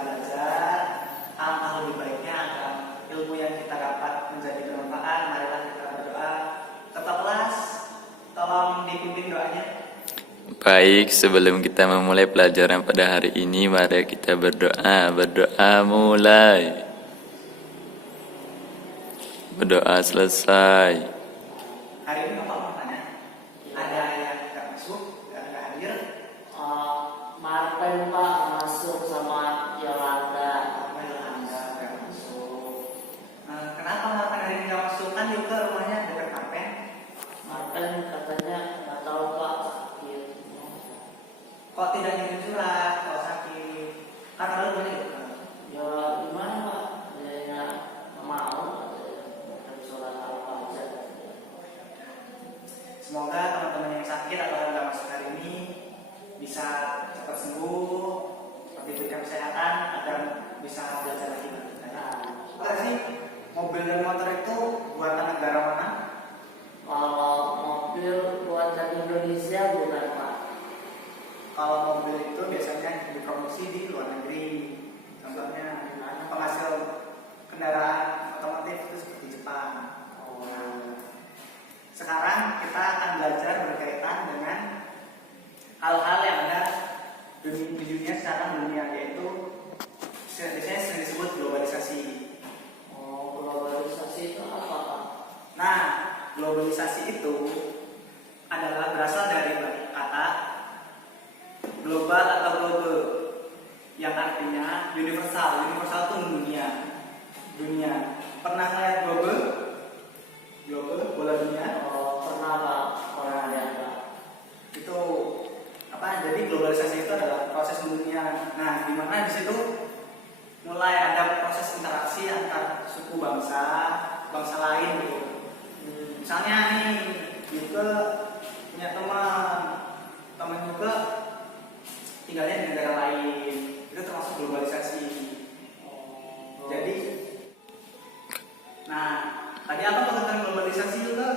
belajar, alangkah lebih baiknya agar ilmu yang kita dapat menjadi bermanfaat. Marilah kita berdoa. Ketua kelas, tolong dipimpin doanya. Baik, sebelum kita memulai pelajaran pada hari ini, mari kita berdoa. Berdoa mulai. Berdoa selesai. Hari ini Bapak mau tanya, ada yang nggak masuk, nggak hadir? Marpen Pak masuk sama Yolanda. Apa yang Anda nggak masuk? Kenapa Marpen hari ini nggak masuk? Kan juga rumahnya dekat Marpen. Marpen katanya nggak tahu Pak sakit. Kok tidak ngirim surat kalau sakit? Kan kalau boleh juga. Ya gimana Pak? Kayaknya mau sholat apa aja. Semoga teman-teman yang sakit atau yang nggak masuk hari ini bisa cepat sembuh, diberikan kesehatan agar bisa belajar lagi. Apa sih mobil dan motor itu buatan negara mana? Kalau mobil buatan Indonesia bukan Pak. Kalau mobil itu biasanya diproduksi di luar negeri. Contohnya penghasil kendaraan otomotif itu seperti Jepang. Sekarang kita akan belajar berkaitan dengan hal-hal yang ada di dunia secara dunia, yaitu biasanya sering disebut globalisasi. Globalisasi itu apa Pak? Nah, globalisasi itu adalah berasal dari kata global atau global, yang artinya universal. Universal itu dunia. Pernah lihat global? Global, bola dunia? Pernah Pak, pernah lihat Pak. Itu apa? Jadi globalisasi itu adalah proses dunia. Nah, di mana di situ mulai ada proses interaksi antar suku bangsa lain gitu. Misalnya nih, juga punya teman juga tinggalnya di negara lain, itu termasuk globalisasi. Jadi, nah, tadi apa tentang globalisasi juga?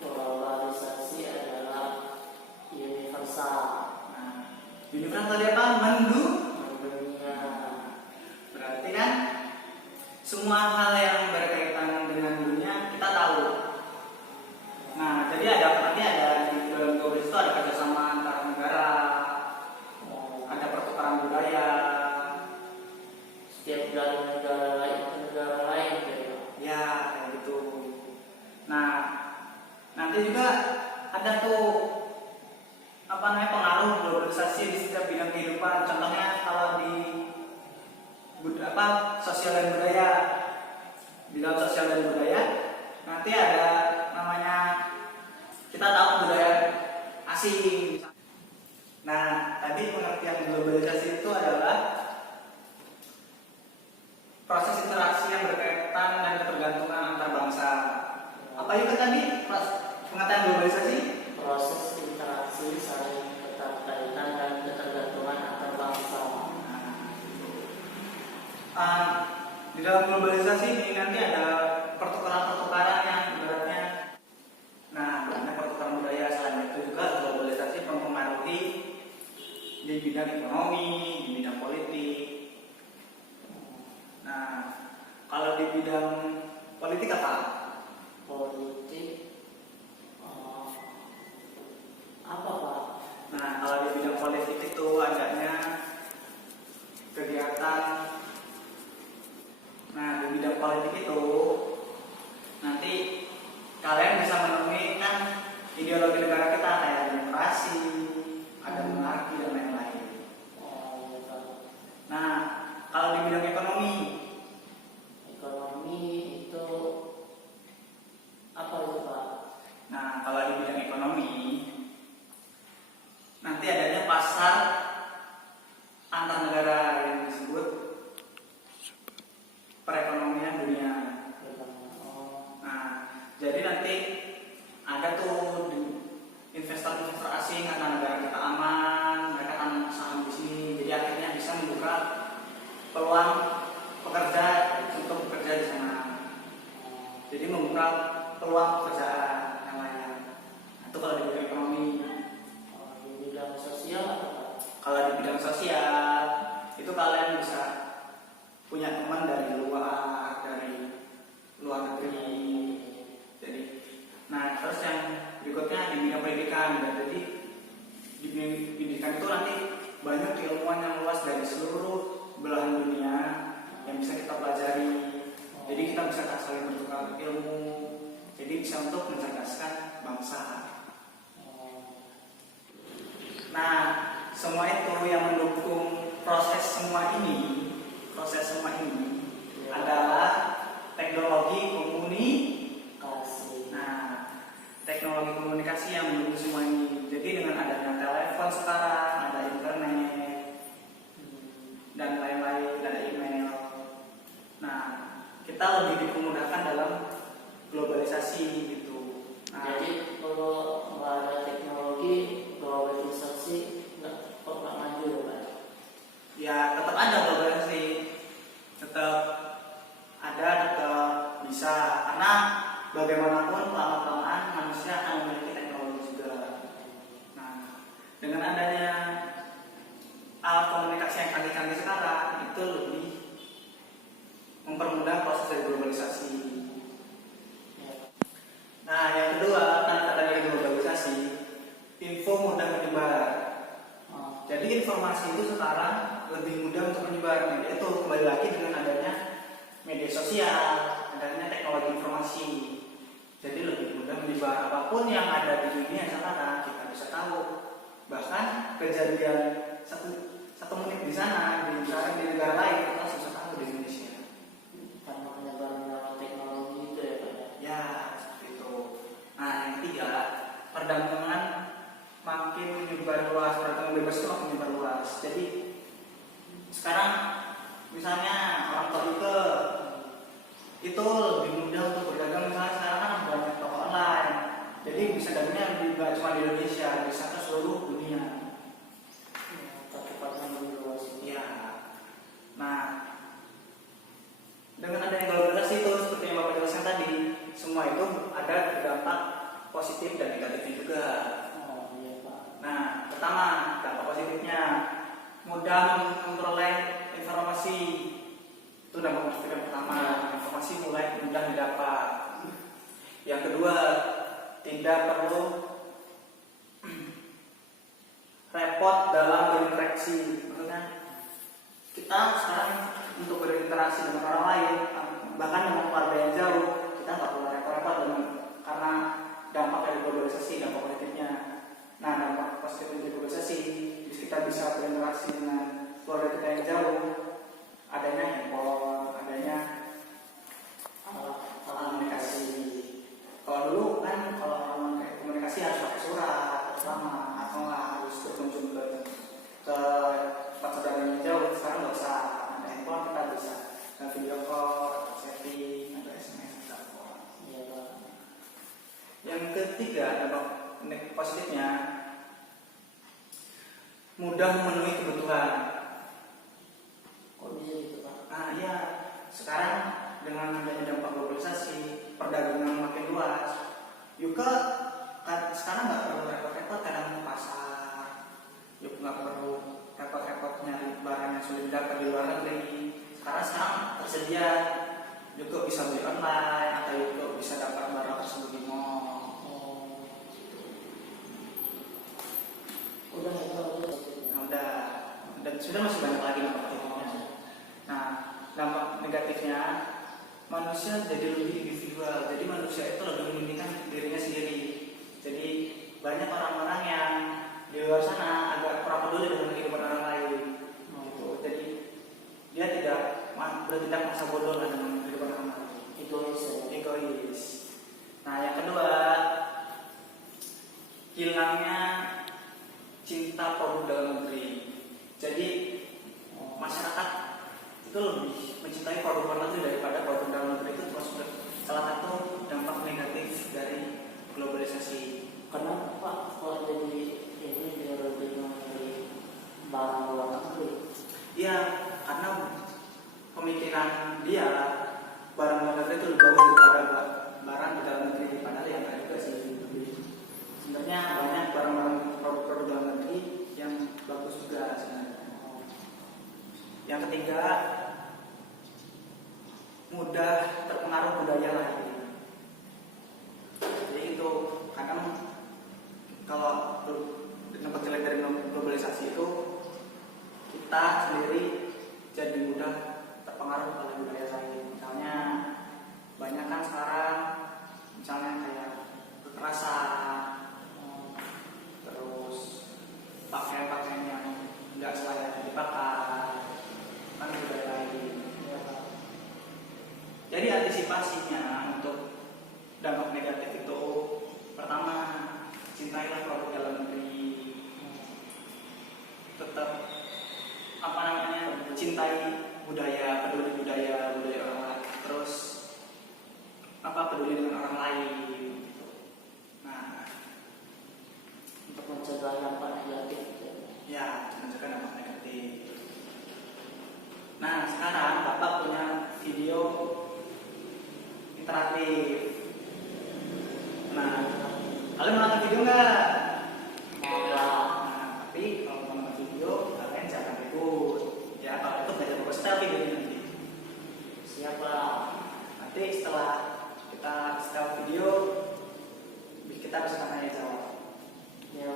Globalisasi adalah universal. Nah, universal tadi apa? Mendunia. Berarti kan semua hal yang berkaitan dengan dunia kita tahu. Nah, jadi nanti ada di dalam globalisasi itu ada kerjasama antar negara, ada pertukaran budaya. Setiap dari negara lain ke negara lain gitu. Ya, kayak gitu. Nah, nanti juga ada tuh pengaruh globalisasi di setiap bidang kehidupan. Contohnya kalau di sosial dan budaya. Di dalam sosial dan budaya nanti ada namanya, kita tahu budaya asing. Nah, tadi pengertian globalisasi itu adalah proses interaksi yang berkaitan dan ketergantungan antar bangsa. Apa itu tadi pengertian globalisasi? Proses interaksi saling keterkaitan dan ketergantungan antar bangsa. Di dalam globalisasi ini nanti ada pertukaran yang ibaratnya, ada pertukaran budaya. Selain itu juga globalisasi mempengaruhi di bidang ekonomi, di bidang politik. Nah, kalau di bidang politik apa? Politik apa Pak? Nah, kalau di bidang politik itu adanya kegiatan. Nah, di bidang politik itu nanti kalian bisa menemui kan ideologi negara kita, kayak demokrasi, ada monarki dan lain-lain. Nah, kalau di bidang ekonomi itu apa itu Pak? Nah, kalau di bidang ekonomi nanti adanya pasar antar negara yang disebut perekonomian dunia. kalian bisa punya teman dari luar negeri. Jadi, nah terus yang berikutnya di bidang pendidikan. Jadi di bidang pendidikan itu nanti banyak ilmuwan yang luas dari seluruh belahan dunia yang bisa kita pelajari. Jadi kita bisa saling bertukar ilmu. Jadi bisa untuk mencerdaskan bangsa. Nah, semua itu yang mendukung proses semua ini adalah teknologi komunikasi. Nah, teknologi komunikasi yang mendukung semua ini. Jadi dengan adanya telepon sekarang, ada internet dan lain-lain, ada email. Nah, kita lebih dipermudahkan dalam globalisasi gitu. Nah, Jadi kalau nggak ada teknologi globalisasi nggak maju ya Pak? ya tetap ada globalisasi, tetap bisa, karena bagaimanapun lama-kelamaan manusia akan memiliki teknologi juga. Nah, dengan adanya alat komunikasi yang canggih-canggih sekarang itu lebih mempermudah proses dari globalisasi. Nah, yang kedua, karena adanya globalisasi, info mudah menyebar. Jadi informasi itu sekarang lebih mudah untuk menyebar. Nah, itu kembali lagi dengan adanya media sosial, adanya teknologi informasi. Jadi lebih mudah menyebar. Apapun yang ada di dunia sekarang kita bisa tahu. Bahkan kejadian satu menit di sana, di negara lain kita bisa tahu di Indonesia. Karena penyebaran lewat teknologi itu ya Pak? Ya, seperti itu. Nah, yang ketiga, perdagangan makin menyebar luas, perdagangan bebas itu makin menyebar luas. Jadi sekarang misalnya orang terbuka itu lebih mudah untuk berdagang. Misalnya sekarang kan banyak toko online, jadi bisa dagangnya nggak cuma di Indonesia, bisa ke seluruh dunia. Cepatnya lebih luas. Ya. Nah, dengan adanya globalisasi itu seperti yang Bapak jelaskan tadi, semua itu ada dampak positif dan negatifnya juga. Iya Pak. Nah, pertama dampak positifnya mudah memperoleh informasi. Itu dampak positif yang pertama, informasi mulai mudah didapat. Yang kedua, tidak perlu repot dalam berinteraksi. Maksudnya kita sekarang untuk berinteraksi dengan orang lain, bahkan dengan keluarga yang jauh, kita nggak perlu repot-repot karena dampak dari globalisasi, dampak positifnya. Nah, dampak positif dari globalisasi, kita bisa berinteraksi dengan keluarga kita yang jauh, adanya handphone, adanya alat komunikasi. Kalau dulu kan kalau komunikasi harus pakai surat sama atau nggak harus berkunjung ke tempat saudara yang jauh. Sekarang nggak usah, ada handphone kita bisa video call, chatting, atau SMS, telepon. Iya Pak. Yang ketiga, dampak positifnya mudah memenuhi kebutuhan. Kok bisa gitu Pak? Nah, iya, sekarang dengan adanya dampak globalisasi, perdagangan makin luas. Juga sekarang nggak perlu repot-repot kadang ke pasar, juga nggak perlu repot-repot nyari barang yang sudah didapat di luar negeri. Sekarang tersedia, juga bisa beli online atau juga bisa dapat barang tersebut di mall. Udah Dan sudah masih banyak lagi dampak negatifnya. Nah, dampak negatifnya manusia jadi lebih individual. Jadi manusia itu lebih mementingkan dirinya sendiri. Jadi banyak orang-orang yang di luar sana agak kurang peduli dengan kehidupan orang lain. Gitu. Jadi dia tidak bertindak masa bodoh dengan kehidupan orang lain. Egois. Nah, yang kedua, hilangnya cinta produk dalam negeri. Jadi masyarakat itu lebih mencintai produk luar negeri daripada produk dalam negeri. Itu termasuk salah satu dampak negatif dari globalisasi. Kenapa Pak kalau jadi ini dia lebih memilih barang luar negeri? Iya, karena pemikiran dia barang luar negeri itu lebih bagus daripada barang di dalam negeri. Padahal yang tadi juga sih sebenarnya banyak barang-barang produk dalam negeri yang bagus juga sebenarnya. Yang ketiga, mudah terpengaruh budaya lain. Jadi itu kadang kalau dampak jelek dari globalisasi itu kita sendiri jadi mudah terpengaruh oleh budaya lain. Misalnya banyak kan sekarang misalnya kayak kekerasan, terus pakaian-pakaian yang nggak selayaknya dipakai, kan budaya lain. Jadi antisipasinya untuk dampak negatif itu, pertama, cintailah produk dalam negeri. Tetap cintai budaya, peduli budaya orang lain. Terus peduli dengan orang lain. Gitu. Nah, Untuk mencegah dampak negatif. ya, mencegah dampak negatif. Nah, sekarang Bapak punya video interaktif. Nah, kalian mau nonton video nggak? Nah, tapi kalau mau nonton video, kalian jangan ikut. Ya, kalau ikut belajar bagus setel videonya nanti. Siapa? Nanti setelah kita setel video, kita bisa tanya jawab. Ya.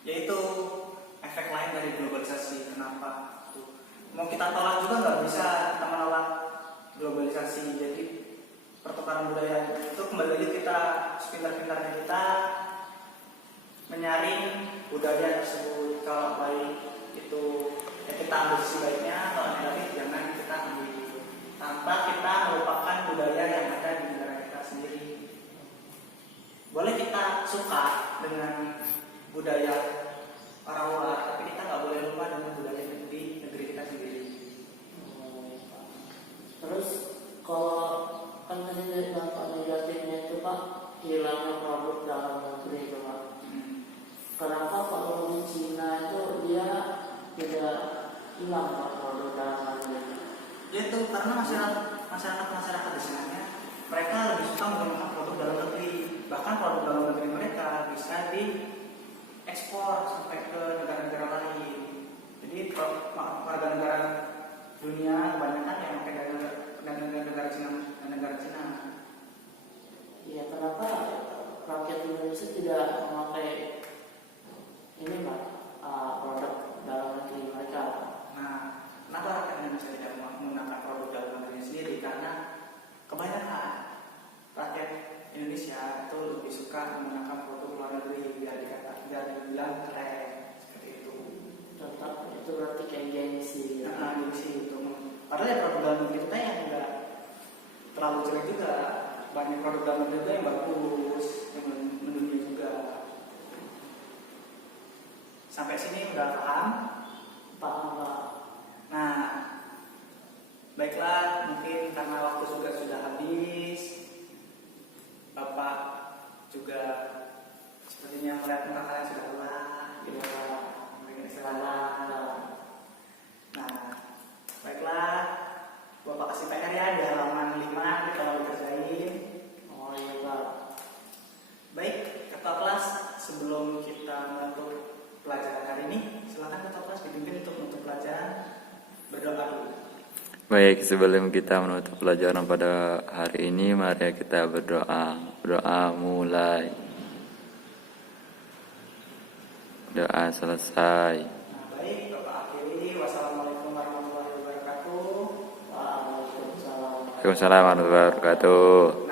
Yaitu efek lain dari globalisasi. Kenapa? Mau kita tolak juga nggak bisa kita menolak globalisasi. Jadi pertukaran budaya itu kembali lagi kita sepintar-pintarnya kita menyaring budaya tersebut. Kalau baik itu ya kita ambil sisi baiknya, kalau negatif jangan kita ambil tanpa kita melupakan budaya yang ada di negara kita sendiri. Boleh kita suka dengan budaya orang luar, tapi kita nggak boleh lupa dengan budaya di negeri kita sendiri. Terus kalau kan dari dampak negatifnya itu Pak, hilangnya produk dalam negeri itu Pak. Kenapa kalau di Cina itu dia tidak hilang Pak produk dalam negeri? Yaitu karena masyarakat di sana mereka lebih suka menggunakan produk dalam negeri. Bahkan produk dalam negeri mereka bisa diekspor sampai ke negara-negara lain. Jadi warga negara dunia kebanyakan yang pakai negara Cina dan negara Cina. Iya, kenapa rakyat Indonesia tidak memakai ini Pak, produk dalam negeri mereka? Nah, kenapa rakyat Indonesia tidak menggunakan bikin gengsi. Gengsi gitu. Padahal ya produk dalam negeri kita yang enggak terlalu jelek juga, banyak produk dalam negeri juga yang bagus, yang mendunia juga. Sampai sini udah paham? Paham Pak. Nah, baiklah, mungkin karena waktu juga sudah habis, Bapak juga sepertinya melihat muka kalian sudah lelah, gitu Pak. Mungkin istirahat. Nah, baiklah, Bapak kasih PR ya di halaman 5 nanti kalau dikerjain. Oh iya Pak. Baik, ketua kelas, sebelum kita menutup pelajaran hari ini, silakan ketua kelas dipimpin untuk menutup pelajaran, berdoa dulu. Baik, sebelum kita menutup pelajaran pada hari ini, mari kita berdoa. Doa mulai. Doa selesai. Nah, baik, Bapak akhiri. Wassalamualaikum warahmatullahi wabarakatuh. Waalaikumsalam. Waalaikumsalam warahmatullahi wabarakatuh.